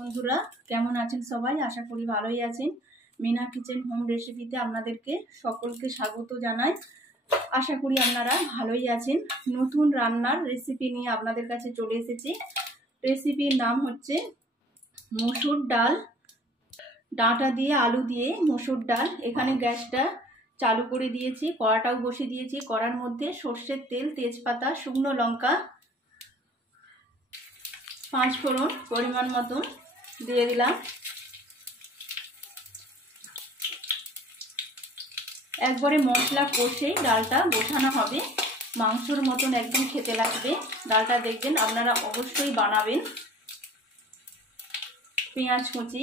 বন্ধুরা কেমন আছেন সবাই? আশা করি ভালোই আছেন। মিনা কিচেন হোম রেসিপিতে আপনাদেরকে সকলকে স্বাগত জানাই। আশা করি আপনারা ভালোই আছেন। নতুন রান্নার রেসিপি নিয়ে আপনাদের কাছে চলে এসেছি। রেসিপির নাম হচ্ছে মসুর ডাল, ডাঁটা দিয়ে আলু দিয়ে মসুর ডাল। এখানে গ্যাসটা চালু করে দিয়েছি, কড়াটাও বসিয়ে দিয়েছি। কড়ার মধ্যে সর্ষের তেল, তেজপাতা, শুকনো লঙ্কা, 5 ফোড়ন পরিমাণ মতন দিয়ে দিলাম। একবারে মশলা কষে ডালটা বসানো হবে, মাংসর মতন একদম খেতে লাগবে ডালটা। দেখবেন আপনারা অবশ্যই বানাবেন। পেঁয়াজ কুচি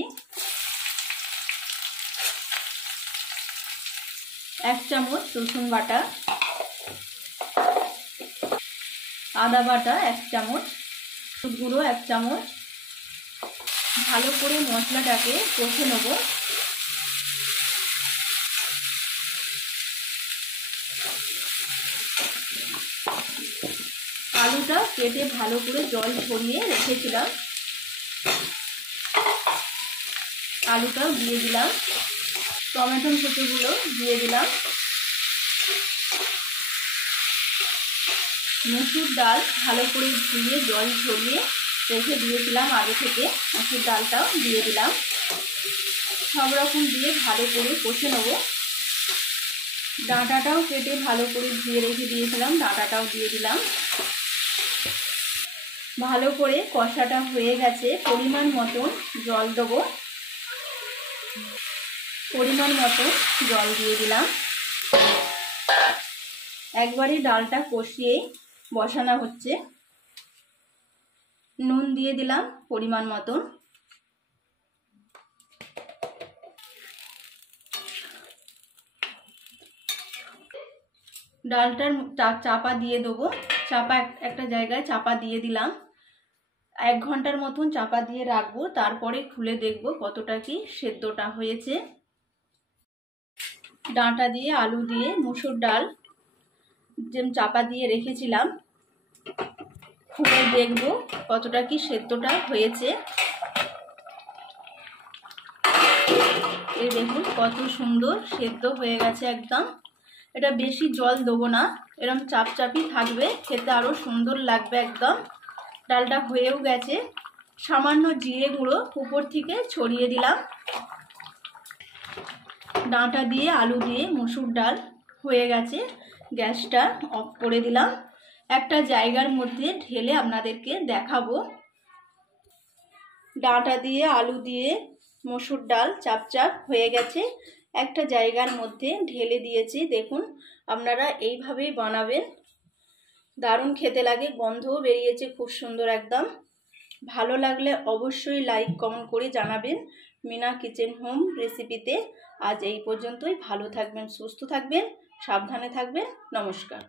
1 চামচ, রসুন বাটা, আদা বাটা 1 চামচ, হলুদ গুঁড়ো 1 চামচ। ভালো করে মশলাটাকে কষে নেব। আলুটা কেটে ভালো করে জল ঝরিয়ে রেখেছিলাম, আলুটাও দিয়ে দিলাম। টমেটো কুচিগুলো দিয়ে দিলাম। মসুর ডাল ভালো করে ধুয়ে জল ঝরিয়ে রেখে দিয়েছিলাম আগে থেকে, মসুর ডালটাও দিয়ে দিলাম। সব রকম দিয়ে ভালো করে কষে নেব। ডাঁটাটাও কেটে ভালো করে ধুয়ে রেখে দিয়েছিলাম, ডাঁটাটাও দিয়ে দিলাম। ভালো করে কষাটা হয়ে গেছে। পরিমাণ মতন জল দেবো, পরিমাণ মতন জল দিয়ে দিলাম। একবারে ডালটা কষিয়ে বসানো হচ্ছে। নুন দিয়ে দিলাম পরিমাণ মতন। ডালটার চাপা দিয়ে দেবো। চাপা একটা জায়গায় চাপা দিয়ে দিলাম। 1 ঘন্টার মতন চাপা দিয়ে রাখবো, তারপরে খুলে দেখবো কতটা কি সেদ্ধটা হয়েছে। ডাঁটা দিয়ে আলু দিয়ে মসুর ডাল যে চাপা দিয়ে রেখেছিলাম, খুলে দেখবো কতটা কি সেদ্ধটা হয়েছে। এই দেখুন কত সুন্দর সেদ্ধ হয়ে গেছে একদম। এটা বেশি জল দেবো না, এরকম চাপচাপই থাকবে, খেতে আরো সুন্দর লাগবে একদম। ডালটা হয়েও গেছে। সামান্য জিরে গুঁড়ো উপর থেকে ছড়িয়ে দিলাম। ডাঁটা দিয়ে আলু দিয়ে মসুর ডাল হয়ে গেছে। গ্যাসটা অফ করে দিলাম। একটা জায়গার মধ্যে ঢেলে আপনাদেরকে দেখাবো। ডাঁটা দিয়ে আলু দিয়ে মসুর ডাল চাপচাপ হয়ে গেছে। একটা জায়গার মধ্যে ঢেলে দিয়েছি। দেখুন আপনারা এইভাবেই বানাবেন, দারুণ খেতে লাগে। গন্ধও বেরিয়েছে খুব সুন্দর একদম। ভালো লাগলে অবশ্যই লাইক কমেন্ট করে জানাবেন। মিনা কিচেন হোম রেসিপিতে আজ এই পর্যন্তই। ভালো থাকবেন, সুস্থ থাকবেন, সাবধানে থাকবেন। নমস্কার।